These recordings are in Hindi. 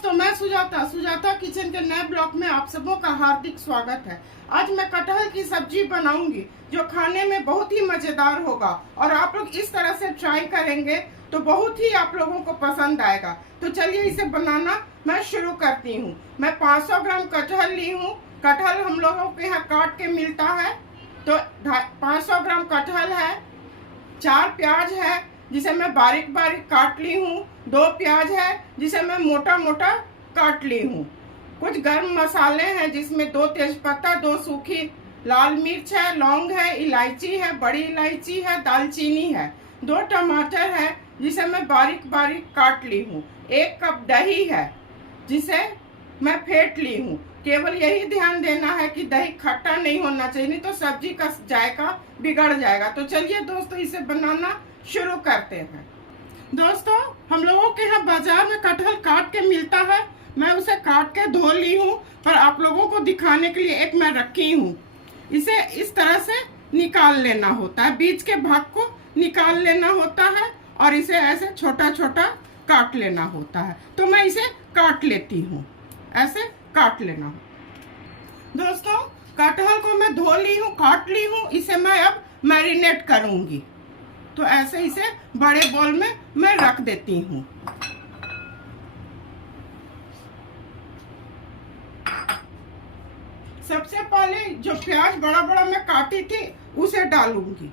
दोस्तों, मैं सुजाता सुजाता किचन के नए ब्लॉग में आप सबों का हार्दिक स्वागत है। आज मैं कटहल की सब्जी बनाऊंगी जो खाने में बहुत ही मजेदार होगा और आप लोग इस तरह से ट्राई करेंगे तो बहुत ही आप लोगों को पसंद आएगा। तो चलिए इसे बनाना मैं शुरू करती हूँ। मैं 500 ग्राम कटहल ली हूँ। कटहल हम लोगों के यहाँ काट के मिलता है, तो 500 ग्राम कटहल है। 4 प्याज है जिसे मैं बारीक बारीक काट ली हूँ। 2 प्याज है जिसे मैं मोटा मोटा काट ली हूँ। कुछ गर्म मसाले हैं जिसमें 2 तेजपत्ता, 2 सूखी लाल मिर्च है, लौंग है, इलायची है, बड़ी इलायची है, दालचीनी है। 2 टमाटर है जिसे मैं बारीक बारीक काट ली हूँ। 1 कप दही है जिसे मैं फेंट ली हूँ। केवल यही ध्यान देना है कि दही खट्टा नहीं होना चाहिए, नहीं तो सब्जी का जायका बिगड़ जाएगा। तो चलिए दोस्तों इसे बनाना शुरू करते हैं। दोस्तों, हम लोगों के यहाँ बाजार में कटहल काट के मिलता है। मैं उसे काट के धो ली हूँ, पर आप लोगों को दिखाने के लिए एक मैं रखी हूँ। इसे इस तरह से निकाल लेना होता है, बीच के भाग को निकाल लेना होता है और इसे ऐसे छोटा छोटा काट लेना होता है। तो मैं इसे काट लेती हूँ, ऐसे काट लेना हो। दोस्तों, कटहल को मैं धो ली हूँ, काट ली हूँ। इसे मैं अब मैरिनेट करूंगी। तो ऐसे इसे बड़े बोल में मैं रख देती हूँ। सबसे पहले जो प्याज बड़ा बड़ा मैं काटी थी उसे डालूंगी।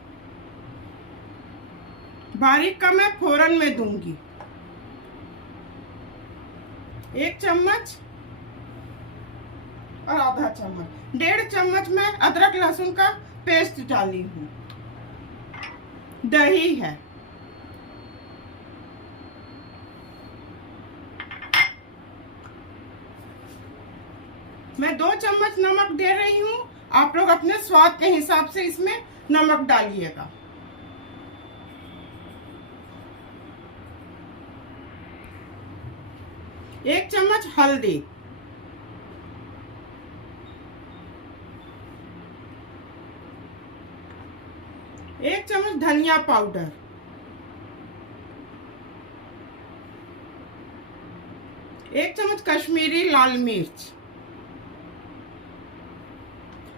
बारीक का मैं फोरन में दूंगी। 1 चम्मच और आधा चम्मच, 1.5 चम्मच मैं अदरक लहसुन का पेस्ट डाली हूँ। दही है, मैं 2 चम्मच नमक दे रही हूँ। आप लोग अपने स्वाद के हिसाब से इसमें नमक डालिएगा। एक चम्मच हल्दी, 1 चम्मच धनिया पाउडर, 1 चम्मच कश्मीरी लाल मिर्च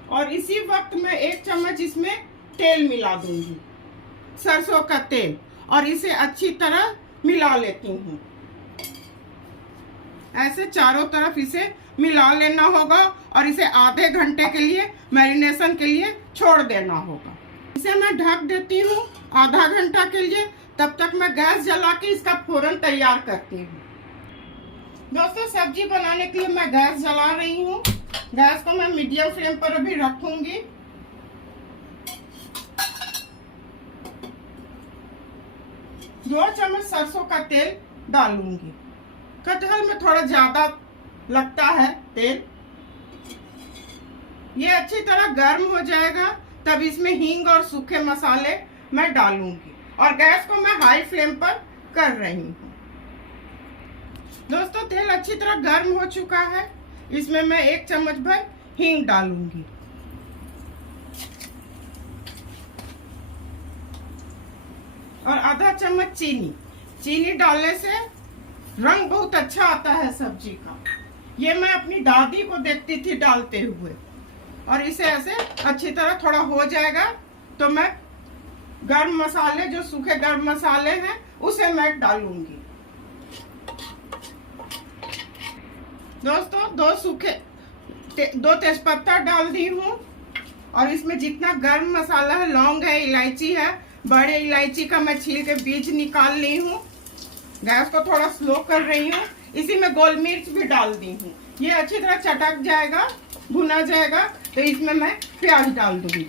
और इसी वक्त मैं 1 चम्मच इसमें तेल मिला दूंगी, सरसों का तेल, और इसे अच्छी तरह मिला लेती हूँ। ऐसे चारों तरफ इसे मिला लेना होगा और इसे आधे घंटे के लिए मैरिनेशन के लिए छोड़ देना होगा। इसे मैं ढक देती हूँ आधा घंटा के लिए। तब तक मैं गैस जला के इसका फोरन तैयार करती हूँ। दोस्तों, सब्जी बनाने के लिए मैं गैस जला रही हूँ। गैस को मैं मीडियम फ्लेम पर अभी रखूंगी। दो चम्मच सरसों का तेल डालूंगी। कटहल में थोड़ा ज्यादा लगता है तेल। ये अच्छी तरह गर्म हो जाएगा तब इसमें हींग और सूखे मसाले मैं डालूंगी और गैस को मैं हाई फ्लेम पर कर रही हूँ। दोस्तों, तेल अच्छी तरह गर्म हो चुका है। इसमें मैं 1 चम्मच भर हींग डालूंगी और आधा चम्मच चीनी। चीनी डालने से रंग बहुत अच्छा आता है सब्जी का। ये मैं अपनी दादी को देखती थी डालते हुए। और इसे ऐसे अच्छी तरह थोड़ा हो जाएगा तो मैं गर्म मसाले, जो सूखे गर्म मसाले हैं, उसे मैं डालूंगी। दोस्तों, 2 तेजपत्ता डाल दी हूँ और इसमें जितना गर्म मसाला है, लौंग है, इलायची है, बड़े इलायची का मैं छील के बीज निकाल ली हूँ। गैस को थोड़ा स्लो कर रही हूँ। इसी में गोल मिर्च भी डाल दी हूँ। ये अच्छी तरह चटक जाएगा, भुना जाएगा, तो इसमें मैं प्याज डाल दूंगी।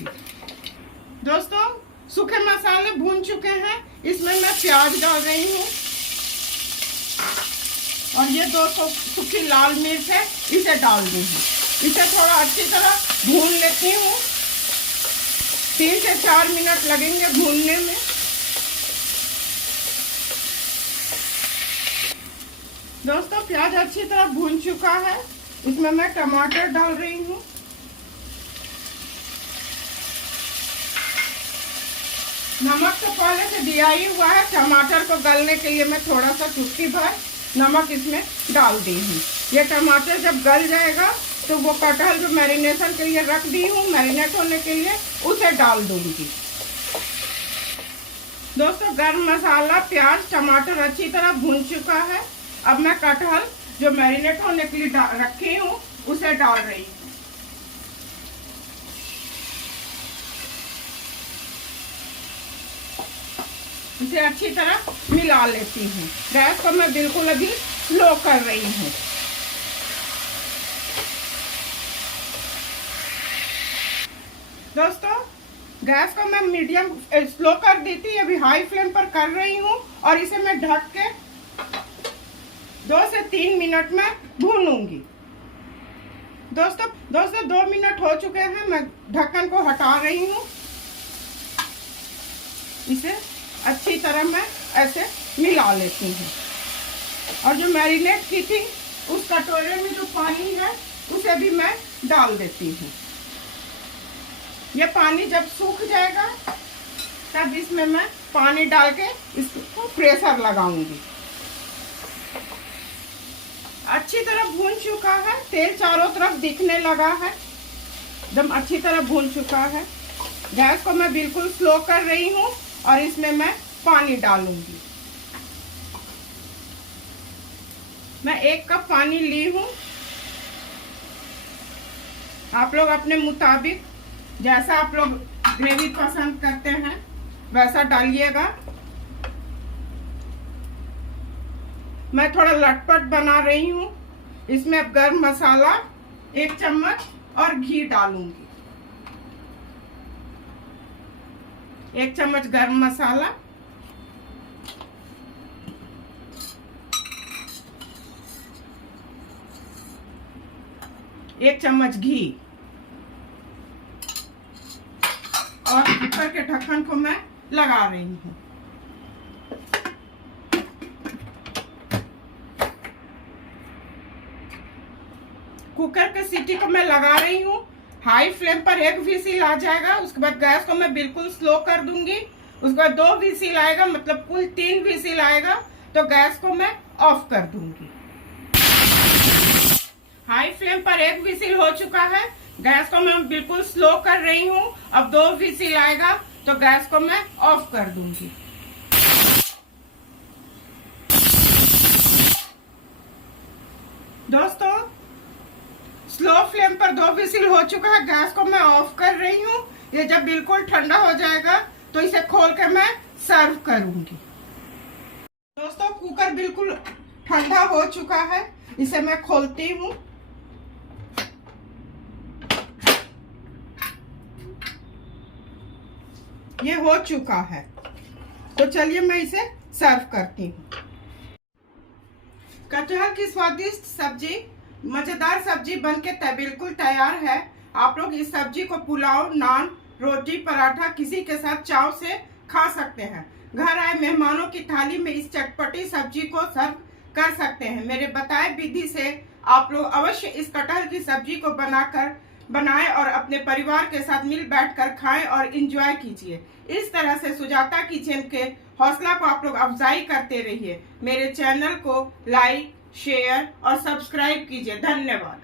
दोस्तों, सूखे मसाले भून चुके हैं। इसमें मैं प्याज डाल रही हूँ और ये 2 सूखी लाल मिर्च है, इसे डाल दूंगी। इसे थोड़ा अच्छी तरह भून लेती हूँ। 3 से 4 मिनट लगेंगे भूनने में। दोस्तों, प्याज अच्छी तरह भून चुका है। इसमें मैं टमाटर डाल रही हूँ। नमक तो पहले से दिया ही हुआ है। टमाटर को गलने के लिए मैं थोड़ा सा चुटकी भर नमक इसमें डाल दी हूँ। ये टमाटर जब गल जाएगा तो वो कटहल जो मैरिनेशन के लिए रख दी हूँ, मैरिनेट होने के लिए, उसे डाल दूंगी। दोस्तों गरम मसाला, प्याज, टमाटर अच्छी तरह भून चुका है। अब मैं कटहल जो मैरिनेट होने के लिए रखी हूँ उसे डाल रही हूँ। इसे अच्छी तरह मिला लेती हूँ। गैस को मैं बिल्कुल अभी स्लो कर रही हूँ। दोस्तों गैस को मैं मीडियम स्लो कर दी थी, अभी हाई फ्लेम पर कर रही हूँ और इसे मैं ढक के 2 से 3 मिनट में भूनूंगी। दोस्तों 2 मिनट हो चुके हैं, मैं ढक्कन को हटा रही हूँ। इसे अच्छी तरह मैं ऐसे मिला लेती हूँ और जो मैरिनेट की थी उस कटोरे में जो पानी है उसे भी मैं डाल देती हूँ। ये पानी जब सूख जाएगा तब इसमें मैं पानी डाल के इसको प्रेशर लगाऊंगी। अच्छी तरह भून चुका है, तेल चारों तरफ दिखने लगा है, एकदम अच्छी तरह भून चुका है। गैस को मैं बिल्कुल स्लो कर रही हूँ और इसमें मैं पानी डालूंगी। मैं 1 कप पानी ली हूँ। आप लोग अपने मुताबिक जैसा आप लोग ग्रेवी पसंद करते हैं वैसा डालिएगा। मैं थोड़ा लटपट बना रही हूँ। इसमें अब गरम मसाला 1 चम्मच और घी डालूंगी। 1 चम्मच गरम मसाला, 1 चम्मच घी और कुकर के ढक्कन को मैं लगा रही हूँ। कुकर के सीटी को मैं लगा रही हूँ। हाई फ्लेम पर 1 विसिल आ जाएगा, उसके बाद गैस को मैं बिल्कुल स्लो कर दूंगी। उसके बाद 2 विसिल आएगा, मतलब कुल 3 विसिल आएगा तो गैस को मैं ऑफ कर दूंगी। हाई फ्लेम पर 1 विसिल हो चुका है, गैस को मैं बिल्कुल स्लो कर रही हूँ। अब 2 विसिल आएगा तो गैस को मैं ऑफ कर दूंगी। दोस्तों स्लो फ्लेम पर 2 विसिल हो चुका है, गैस को मैं ऑफ कर रही हूँ। ये जब बिल्कुल ठंडा हो जाएगा तो इसे खोल कर मैं सर्व करूंगी। दोस्तों कुकर बिल्कुल ठंडा हो चुका है, इसे मैं खोलती हूँ। ये हो चुका है तो चलिए मैं इसे सर्व करती हूँ। कटहल की स्वादिष्ट सब्जी, मजेदार सब्जी बनके बिल्कुल तैयार है। आप लोग इस सब्जी को पुलाव, नान, रोटी, पराठा किसी के साथ चाव से खा सकते हैं। घर आए मेहमानों की थाली में इस चटपटी सब्जी को सर्व कर सकते हैं। मेरे बताए विधि से आप लोग अवश्य इस कटहल की सब्जी को बनाएं और अपने परिवार के साथ मिल बैठकर खाएं और इंजॉय कीजिए। इस तरह से सुजाता किचन के हौसला को आप लोग अफजाई करते रहिए। मेरे चैनल को लाइक, शेयर और सब्सक्राइब कीजिए। धन्यवाद।